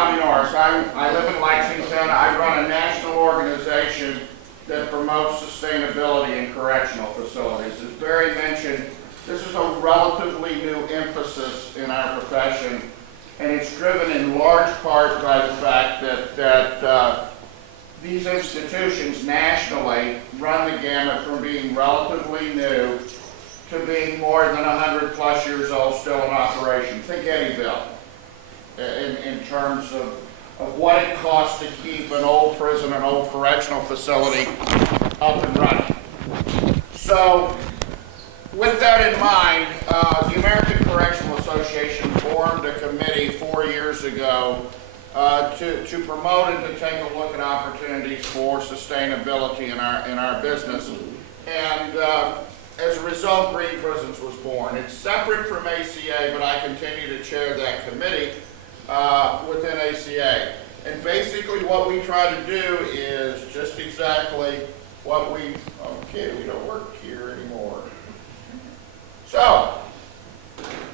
Tommy Norris. I live in Lexington. I run a national organization that promotes sustainability in correctional facilities. As Barry mentioned, this is a relatively new emphasis in our profession, and it's driven in large part by the fact that these institutions nationally run the gamut from being relatively new to being more than 100 plus years old, still in operation. Think Eddyville in terms of what it costs to keep an old prison, an old correctional facility up and running. So with that in mind, the American Correctional Association formed a committee 4 years ago to promote and to take a look at opportunities for sustainability in our business. And as a result, Green Prisons was born. It's separate from ACA, but I continue to chair that committee within ACA. And basically what we try to do is just exactly what we don't work here anymore. So,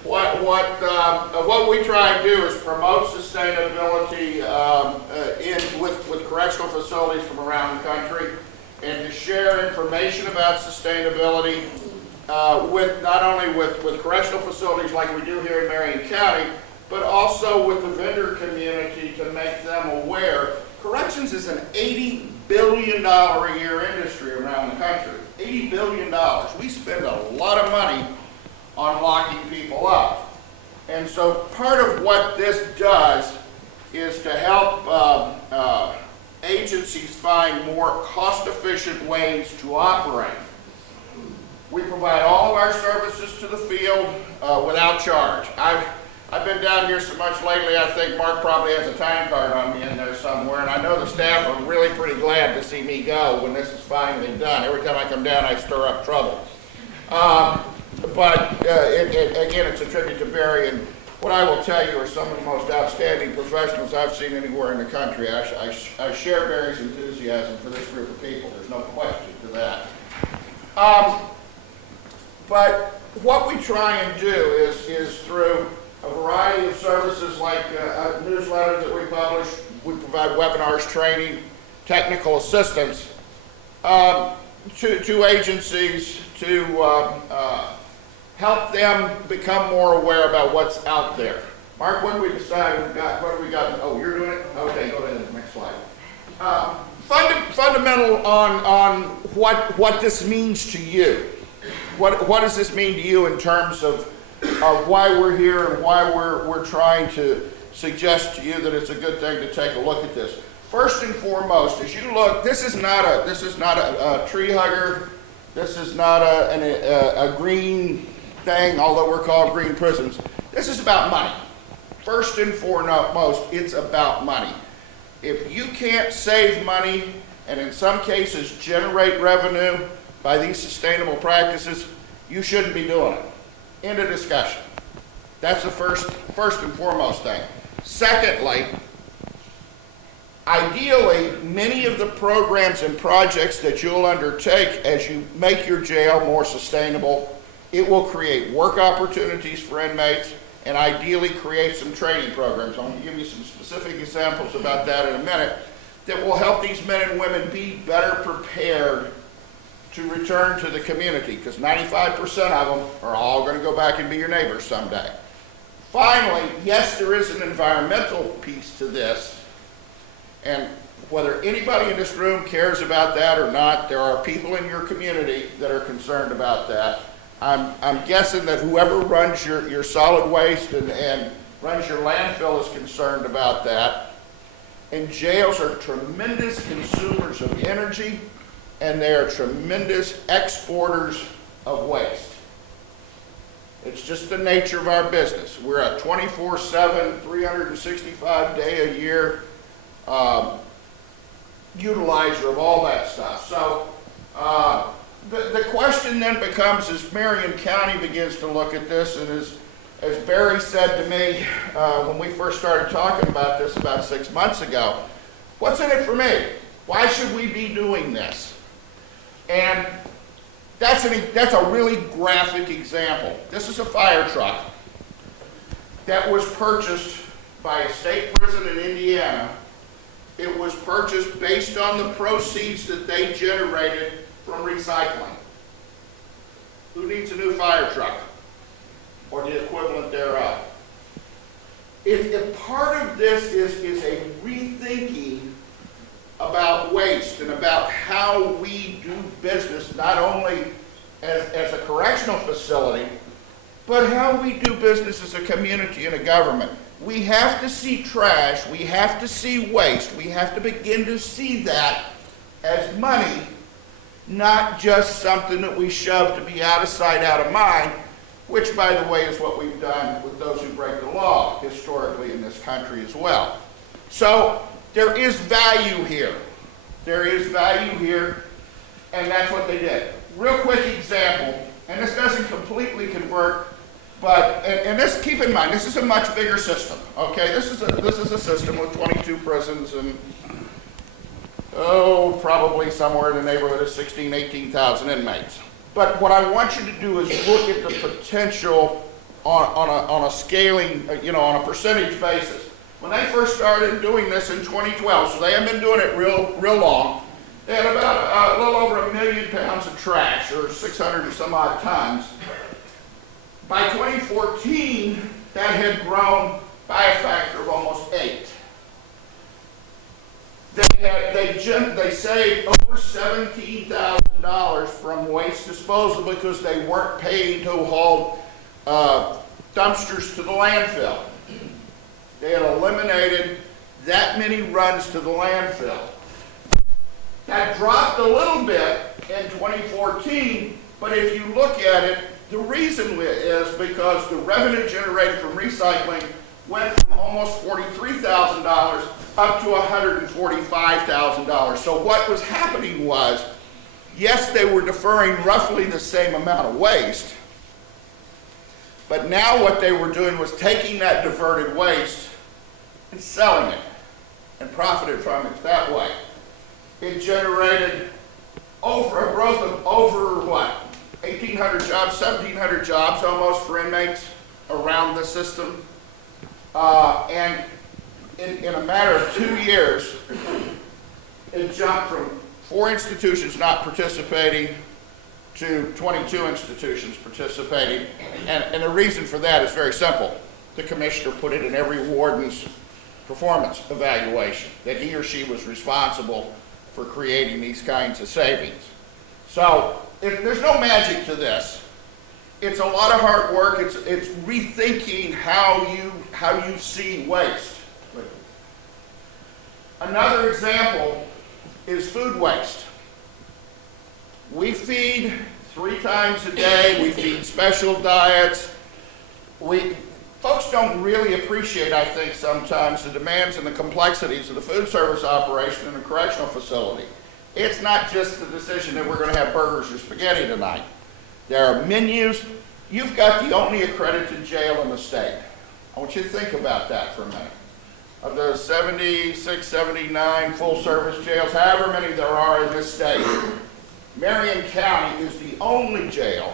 what we try to do is promote sustainability with correctional facilities from around the country, and to share information about sustainability with not only with correctional facilities like we do here in Marion County, but also with the vendor community to make them aware. Corrections is an $80 billion a year industry around the country. $80 billion. We spend a lot of money on locking people up. And so part of what this does is to help agencies find more cost-efficient ways to operate. We provide all of our services to the field without charge. I've been down here so much lately, I think Mark probably has a time card on me in there somewhere, and I know the staff are really pretty glad to see me go when this is finally done. Every time I come down, I stir up trouble. But again, it's a tribute to Barry, and what I will tell you are some of the most outstanding professionals I've seen anywhere in the country. I share Barry's enthusiasm for this group of people. There's no question to that. But what we try and do is through a variety of services like newsletters that we publish, we provide webinars, training, technical assistance to agencies to help them become more aware about what's out there. Mark, what do we decide we've got? What do we got? Oh, you're doing it? Okay, go to the next slide. Fundamental on what this means to you. What does this mean to you in terms of why we're here and why we're trying to suggest to you that it's a good thing to take a look at this. First and foremost, as you look, this is not a tree hugger. This is not a green thing, although we're called Green Prisons. This is about money. First and foremost, it's about money. If you can't save money and in some cases generate revenue by these sustainable practices, you shouldn't be doing it. End of discussion. That's the first and foremost thing. Secondly, ideally, many of the programs and projects that you'll undertake as you make your jail more sustainable, it will create work opportunities for inmates and ideally create some training programs. I'm going to give you some specific examples about that in a minute that will help these men and women be better prepared to return to the community, because 95% of them are all going to go back and be your neighbors someday. Finally, yes, there is an environmental piece to this, and whether anybody in this room cares about that or not, there are people in your community that are concerned about that. I'm guessing that whoever runs your solid waste and runs your landfill is concerned about that. And jails are tremendous consumers of energy, and they are tremendous exporters of waste. It's just the nature of our business. We're a 24/7, 365-day-a-year utilizer of all that stuff. So the question then becomes, as Marion County begins to look at this, and as Barry said to me when we first started talking about this about 6 months ago, what's in it for me? Why should we be doing this? And that's a really graphic example. This is a fire truck that was purchased by a state prison in Indiana. It was purchased based on the proceeds that they generated from recycling. Who needs a new fire truck? Or the equivalent thereof? If part of this is a rethinking about waste and about how we do business, not only as a correctional facility, but how we do business as a community and a government. We have to see trash, we have to see waste, we have to begin to see that as money, not just something that we shove to be out of sight, out of mind, which, by the way, is what we've done with those who break the law historically in this country as well. So there is value here. There is value here, and that's what they did. Real quick example, and this doesn't completely convert, but, and this, keep in mind, this is a much bigger system, okay? This is a system with 22 prisons and, probably somewhere in the neighborhood of 16,000, 18,000 inmates. But what I want you to do is look at the potential on a scaling, on a percentage basis. When they first started doing this in 2012, so they haven't been doing it real long, they had about a little over 1 million pounds of trash, or 600 and some odd tons. By 2014, that had grown by a factor of almost 8. They saved over $17,000 from waste disposal because they weren't paying to haul dumpsters to the landfill. They had eliminated that many runs to the landfill. That dropped a little bit in 2014, but if you look at it, the reason is because the revenue generated from recycling went from almost $43,000 up to $145,000. So what was happening was, yes, they were deferring roughly the same amount of waste, but now what they were doing was taking that diverted waste and selling it and profited from it that way. It generated a growth of over, 1,800 jobs, 1,700 jobs almost for inmates around the system. And in a matter of 2 years, it jumped from 4 institutions not participating to 22 institutions participating. And the reason for that is very simple. The commissioner put it in every warden's performance evaluation, that he or she was responsible for creating these kinds of savings. So there's no magic to this. It's a lot of hard work. It's rethinking how you see waste. Another example is food waste. We feed 3 times a day. We feed special diets. Folks don't really appreciate, I think, sometimes the demands and the complexities of the food service operation in a correctional facility. It's not just the decision that we're going to have burgers or spaghetti tonight. There are menus. You've got the only accredited jail in the state. I want you to think about that for a minute. Of the 76, 79 full-service jails, however many there are in this state, Marion County is the only jail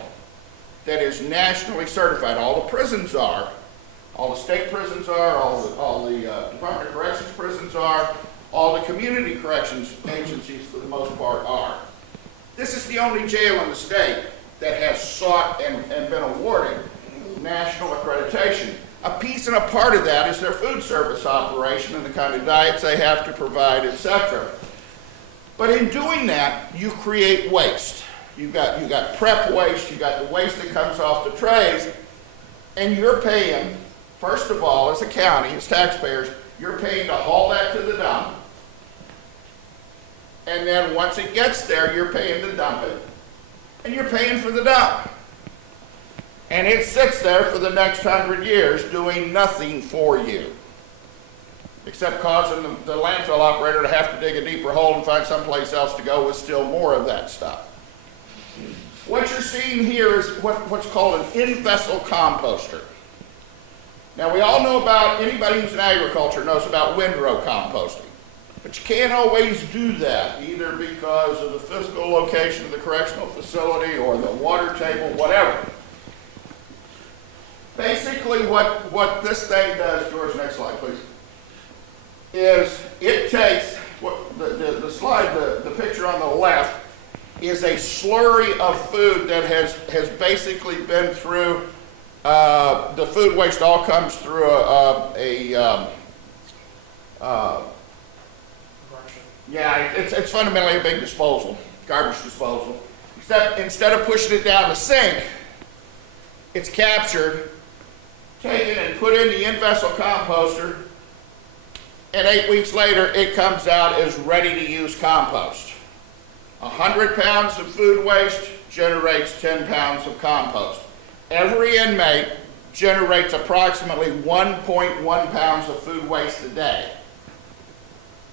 that is nationally certified. All the prisons are. All the state prisons are. All the Department of Corrections prisons are. All the community corrections agencies, for the most part, are. This is the only jail in the state that has sought and been awarded national accreditation. A piece and a part of that is their food service operation and the kind of diets they have to provide, etc. But in doing that, you create waste. You've got prep waste, you've got the waste that comes off the trays, and you're paying, first of all, as a county, as taxpayers, you're paying to haul that to the dump. And then once it gets there, you're paying to dump it. And you're paying for the dump. And it sits there for the next 100 years doing nothing for you, except causing the landfill operator to have to dig a deeper hole and find someplace else to go with still more of that stuff. What you're seeing here is what's called an in-vessel composter. Now, we all know about, anybody who's in agriculture knows about windrow composting. But you can't always do that, either because of the physical location of the correctional facility or the water table, whatever. Basically what this thing does, George, next slide please, is it takes, the slide, the picture on the left is a slurry of food that has basically been through, the food waste all comes through yeah, it's fundamentally a big disposal, garbage disposal. Except instead of pushing it down the sink, it's captured, taken and put in the in-vessel composter, and 8 weeks later it comes out as ready-to-use compost. 100 pounds of food waste generates 10 pounds of compost. Every inmate generates approximately 1.1 pounds of food waste a day.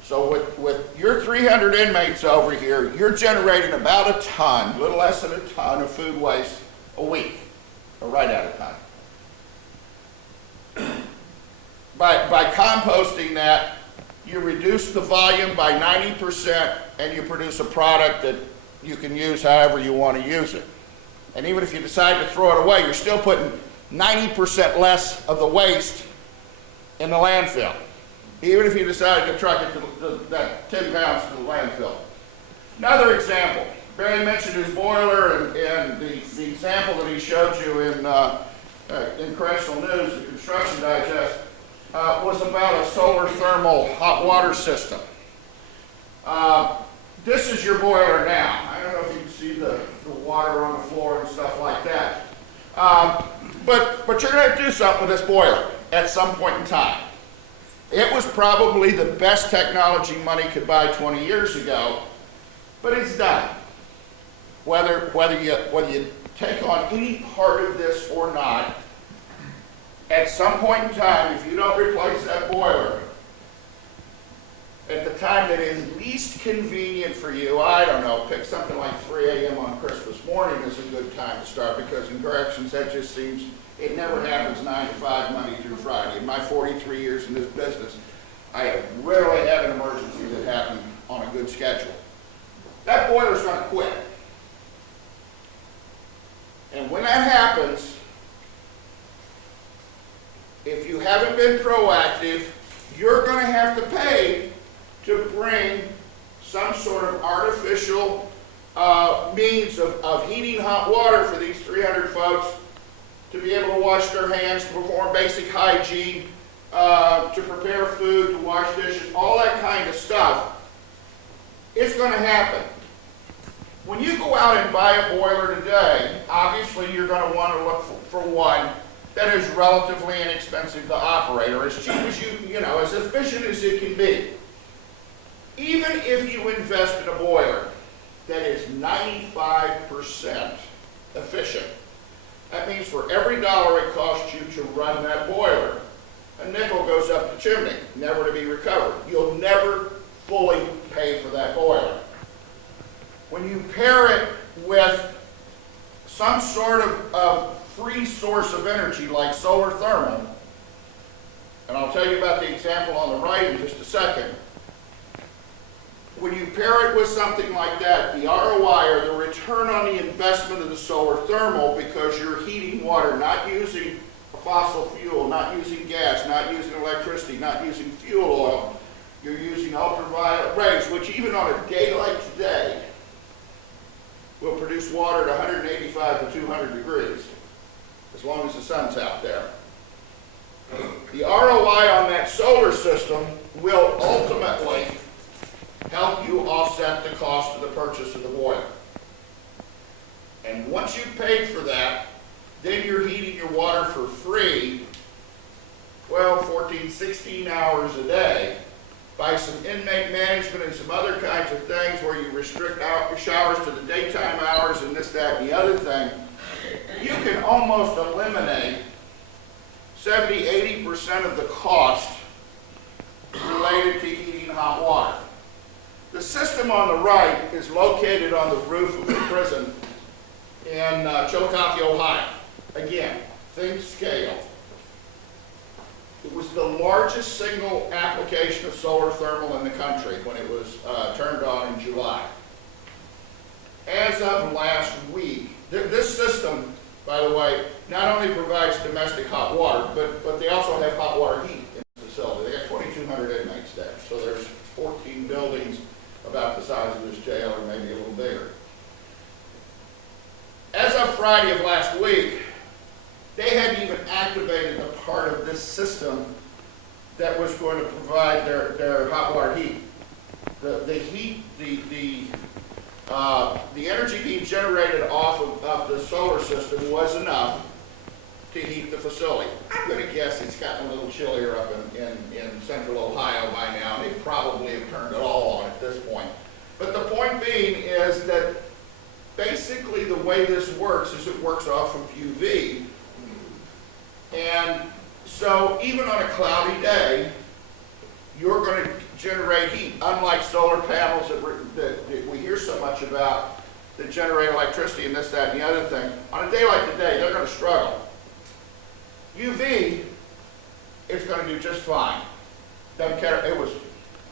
So with your 300 inmates over here, you're generating about a ton, a little less than a ton of food waste a week, or right at a ton. By composting that, you reduce the volume by 90% and you produce a product that you can use however you want to use it. And even if you decide to throw it away, you're still putting 90% less of the waste in the landfill. Even if you decide to truck it to that 10 pounds to the landfill. Another example, Barry mentioned his boiler and the example that he showed you in Correctional News, the Construction Digest, was about a solar thermal hot water system. This is your boiler now. I don't know if you can see the water on the floor and stuff like that. But you're going to do something with this boiler at some point in time. It was probably the best technology money could buy 20 years ago, but it's done. Whether you take on any part of this or not, at some point in time, if you don't replace that boiler, at the time that is least convenient for you, I don't know, pick something like 3 a.m. on Christmas morning is a good time to start, because in corrections that just seems, it never happens 9 to 5, Monday through Friday. In my 43 years in this business, I have rarely had an emergency that happened on a good schedule. That boiler's going to quit. And when that happens, if you haven't been proactive, you're going to have to pay to bring some sort of artificial means of heating hot water for these 300 folks to be able to wash their hands, to perform basic hygiene, to prepare food, to wash dishes, all that kind of stuff. It's going to happen. When you go out and buy a boiler today, obviously you're going to want to look for one that is relatively inexpensive to operate, or as cheap as you know, as efficient as it can be. Even if you invest in a boiler that is 95% efficient, that means for every dollar it costs you to run that boiler, a nickel goes up the chimney, never to be recovered. You'll never fully pay for that boiler. When you pair it with some sort of free source of energy like solar thermal, and I'll tell you about the example on the right in just a second. When you pair it with something like that, the ROI, or the return on the investment of the solar thermal, because you're heating water, not using a fossil fuel, not using gas, not using electricity, not using fuel oil, you're using ultraviolet rays, which even on a day like today will produce water at 185 to 200 degrees, as long as the sun's out there. The ROI on that solar system will ultimately help you offset the cost of the purchase of the boiler. And once you've paid for that, then you're heating your water for free 12, 14, 16 hours a day by some inmate management and some other kinds of things where you restrict out your showers to the daytime hours and this, that, and the other thing. You can almost eliminate 70, 80% of the cost related to heating hot water. The system on the right is located on the roof of the prison in Chillicothe, Ohio. Again, think scale. It was the largest single application of solar thermal in the country when it was turned on in July. As of last week, this system, by the way, not only provides domestic hot water, but they also have hot water heat in the facility. They got 2,200 inmates there, so there's 14 buildings about the size of this jail, or maybe a little bigger. As of Friday of last week, they hadn't even activated the part of this system that was going to provide their hot water heat. The energy being generated off of the solar system was enough to heat the facility. I'm going to guess it's gotten a little chillier up in central Ohio by now, and they probably have turned it all on at this point. But the point being is that basically the way this works is it works off of UV. And so even on a cloudy day, you're going to generate heat, unlike solar panels that we hear so much about that generate electricity and this, that, and the other thing. On a day like today, they're going to struggle. UV is going to do just fine. Doesn't care. I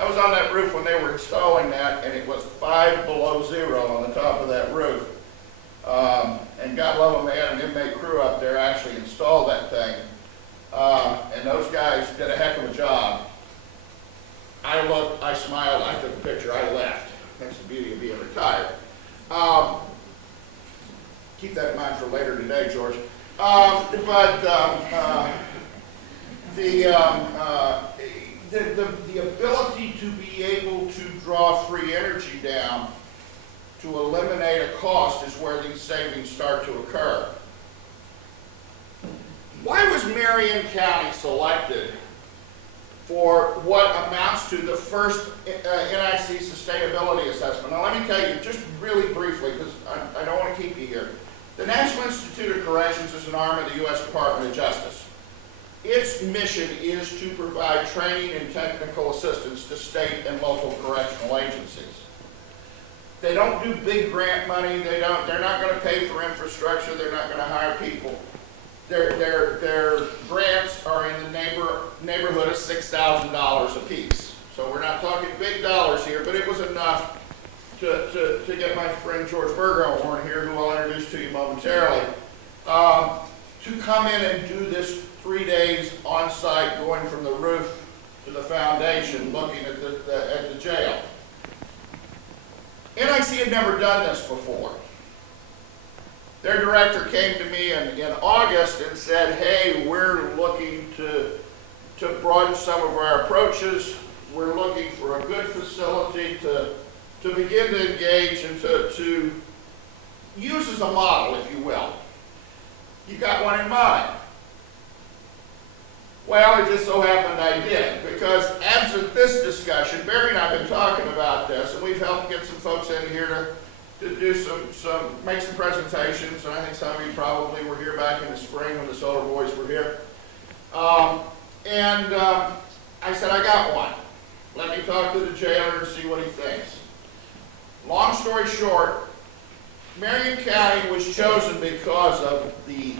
was on that roof when they were installing that, and it was 5 below zero on the top of that roof. And God love them, they had an inmate crew up there actually install that thing. And those guys did a heck of a job. I looked, I smiled, I took a picture, I left. That's the beauty of being retired. Keep that in mind for later today, George. The ability to be able to draw free energy down to eliminate a cost is where these savings start to occur. Why was Marion County selected for what amounts to the first NIC sustainability assessment? Now let me tell you just really briefly, because I don't want to keep you here. The National Institute of Corrections is an arm of the U.S. Department of Justice. Its mission is to provide training and technical assistance to state and local correctional agencies. They don't do big grant money. They're not going to pay for infrastructure. They're not going to hire people. Their grants are in the neighborhood of $6,000 a piece. So we're not talking big dollars here, but it was enough to get my friend George Berger here, who I'll introduce to you momentarily, to come in and do this 3 days on site, going from the roof to the foundation, looking at the jail. NIC had never done this before. Their director came to me in August and said, hey, we're looking to broaden some of our approaches. We're looking for a good facility to begin to engage and to use as a model, if you will. You got one in mind. Well, it just so happened I did, because absent this discussion, Barry and I have been talking about this, and we've helped get some folks in here to do make some presentations, and I think some of you probably were here back in the spring when the Solar Boys were here. I said, I got one. Let me talk to the jailer and see what he thinks. Long story short, Marion County was chosen because of the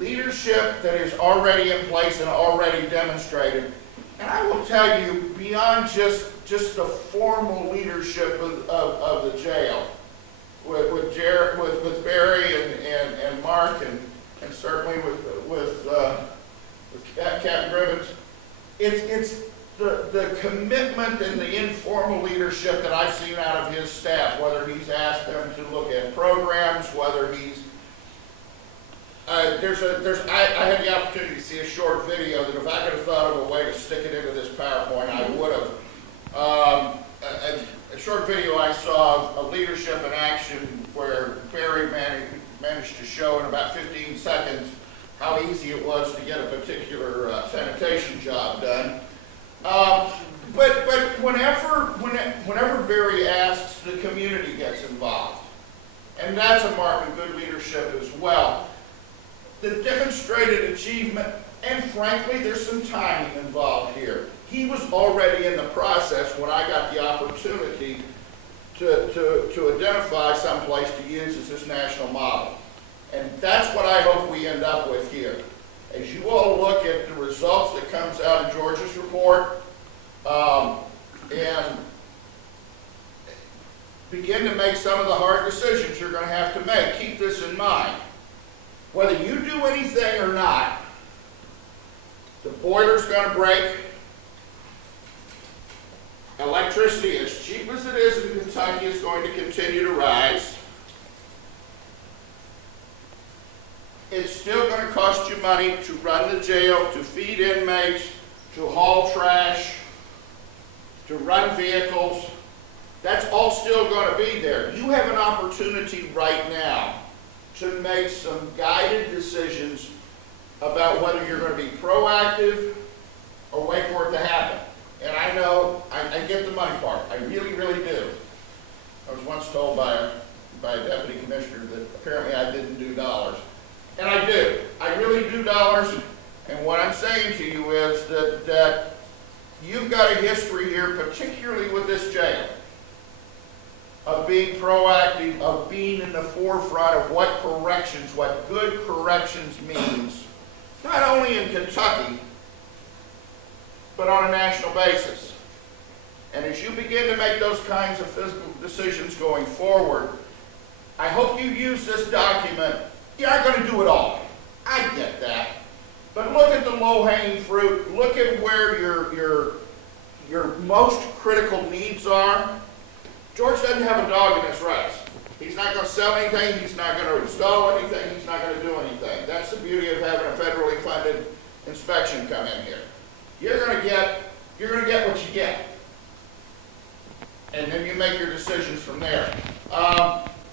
leadership that is already in place and already demonstrated. And I will tell you, beyond just the formal leadership of the jail, with Barry and Mark and certainly with Captain Gribbons, it's the commitment and the informal leadership that I've seen out of his staff, whether he's asked them to look at programs, whether he's I had the opportunity to see a short video that if I could have thought of a way to stick it into this PowerPoint, I would have. A short video I saw of leadership in action where Barry managed to show in about 15 seconds how easy it was to get a particular sanitation job done. But whenever Barry asks, the community gets involved. And that's a mark of good leadership as well. The demonstrated achievement, and frankly, there's some timing involved here. He was already in the process when I got the opportunity to identify some place to use as this national model. And that's what I hope we end up with here. As you all look at the results that comes out of George's report, and begin to make some of the hard decisions you're going to have to make. Keep this in mind. whether you do anything or not, the boiler's going to break. Electricity, as cheap as it is in Kentucky, is going to continue to rise. It's still going to cost you money to run the jail, to feed inmates, to haul trash, to run vehicles. That's all still going to be there. You have an opportunity right now to make some guided decisions about whether you're going to be proactive or wait for it to happen. And I know, I get the money part. I really, really do. I was once told by a deputy commissioner that apparently I didn't do dollars. And I do. I really do dollars. And what I'm saying to you is that you've got a history here, particularly with this jail, of being proactive, of being in the forefront of what corrections, what good corrections means, not only in Kentucky, but on a national basis. And as you begin to make those kinds of physical decisions going forward, I hope you use this document. You're not going to do it all. I get that. But look at the low-hanging fruit. Look at where your most critical needs are. George doesn't have a dog in his race. He's not going to sell anything. He's not going to install anything. He's not going to do anything. That's the beauty of having a federally funded inspection come in here. You're going to get what you get. And then you make your decisions from there.